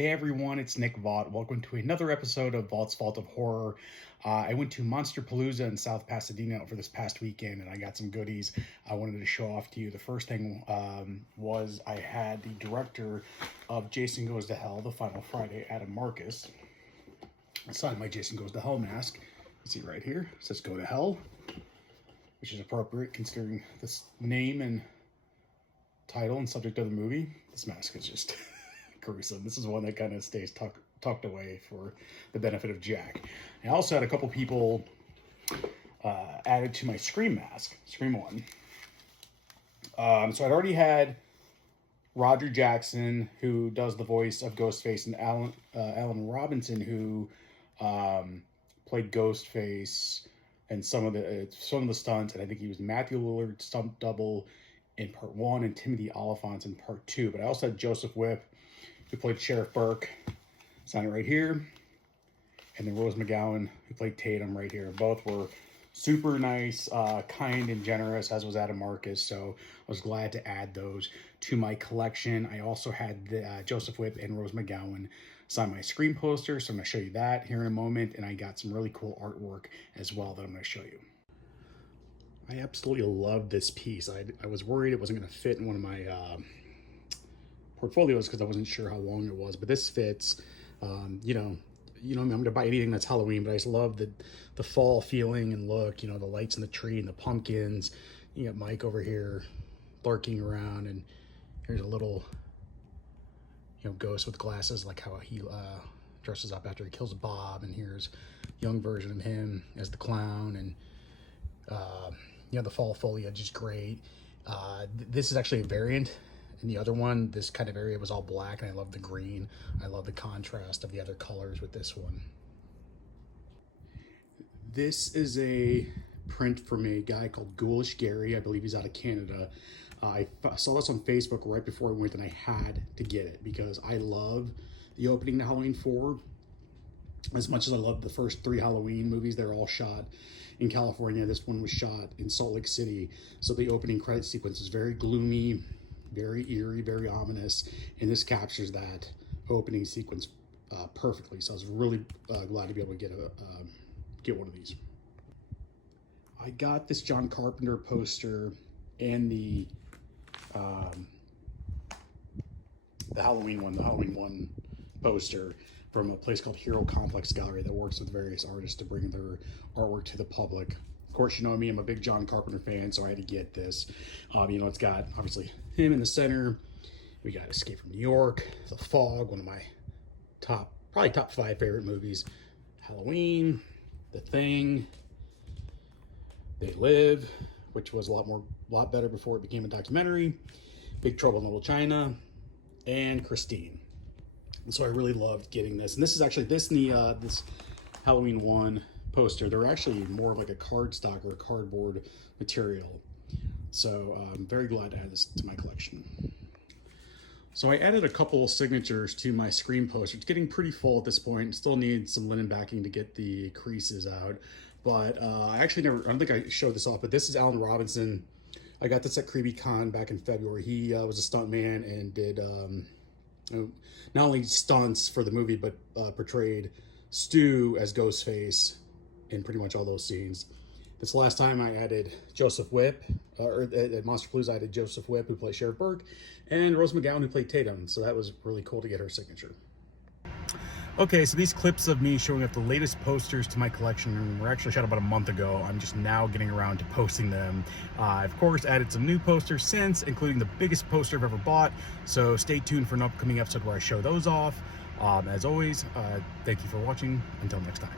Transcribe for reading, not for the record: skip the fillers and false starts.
Hey everyone, it's Nick Vaught. Welcome to another episode of Vaught's Vault of Horror. I went to Monsterpalooza in South Pasadena over this past weekend and I got some goodies I wanted to show off to you. The first thing was I had the director of Jason Goes to Hell, The Final Friday, Adam Marcus, sign my Jason Goes to Hell mask. You see right here, it says Go to Hell, which is appropriate considering this name and title and subject of the movie. This mask is just gruesome. This is one that kind of stays tucked away for the benefit of Jack. I also had a couple people added to my Scream mask, Scream 1. So I'd already had Roger Jackson, who does the voice of Ghostface, and Alan Robinson, who played Ghostface and some of the stunts, and I think he was Matthew Lillard's stunt double in part 1 and Timothy Olyphant's in part 2. But I also had Joseph Whipp, who played Sheriff Burke, sign it right here, and then Rose McGowan, who played Tatum, right here. Both were super nice, kind, and generous, as was Adam Marcus, so I was glad to add those to my collection. I also had the, Joseph Whipp and Rose McGowan sign my Scream poster, so I'm going to show you that here in a moment, and I got some really cool artwork as well that I'm going to show you. I absolutely love this piece. I was worried it wasn't going to fit in one of my portfolios because I wasn't sure how long it was, but this fits. You know, I'm going to buy anything that's Halloween, but I just love the fall feeling and look, you know, the lights in the tree and the pumpkins. You got Mike over here lurking around, and here's a little, you know, ghost with glasses, like how he dresses up after he kills Bob, and here's a young version of him as the clown, and you know, the fall foliage is great. This is actually a variant. In the other one, this kind of area was all black, and I love the green. I love the contrast of the other colors with this one. This is a print from a guy called Ghoulish Gary. I believe he's out of Canada. I saw this on Facebook right before I went, and I had to get it because I love the opening to Halloween 4. As much as I love the first 3 Halloween movies, they're all shot in California. This one was shot in Salt Lake City. So the opening credit sequence is very gloomy, very eerie, very ominous, and this captures that opening sequence perfectly. So I was really glad to be able to get one of these. I got this John Carpenter poster and the Halloween 1 poster from a place called Hero Complex Gallery that works with various artists to bring their artwork to the public. Of course, you know me, I'm a big John Carpenter fan, so I had to get this. You know, it's got, obviously, him in the center. We got Escape from New York, The Fog, one of my probably top 5 favorite movies. Halloween, The Thing, They Live, which was a lot better before it became a documentary, Big Trouble in Little China, and Christine. And so I really loved getting this. And this is actually, this Halloween 1 poster, they're actually more of like a cardstock or a cardboard material. So I'm very glad to add this to my collection. So I added a couple of signatures to my Scream poster. It's getting pretty full at this point. Still need some linen backing to get the creases out. But I don't think I showed this off, but this is Alan Robinson. I got this at Creepy Con back in February. He was a stuntman and did not only stunts for the movie, but portrayed Stu as Ghostface in pretty much all those scenes. This last time I added Joseph Whipp, or at Monsterpalooza I added Joseph Whipp, who played Sheriff Burke, and Rose McGowan, who played Tatum. So that was really cool to get her signature. Okay, so these clips of me showing up the latest posters to my collection were actually shot about a month ago. I'm just now getting around to posting them. I've, of course, added some new posters since, including the biggest poster I've ever bought. So stay tuned for an upcoming episode where I show those off. As always, thank you for watching. Until next time.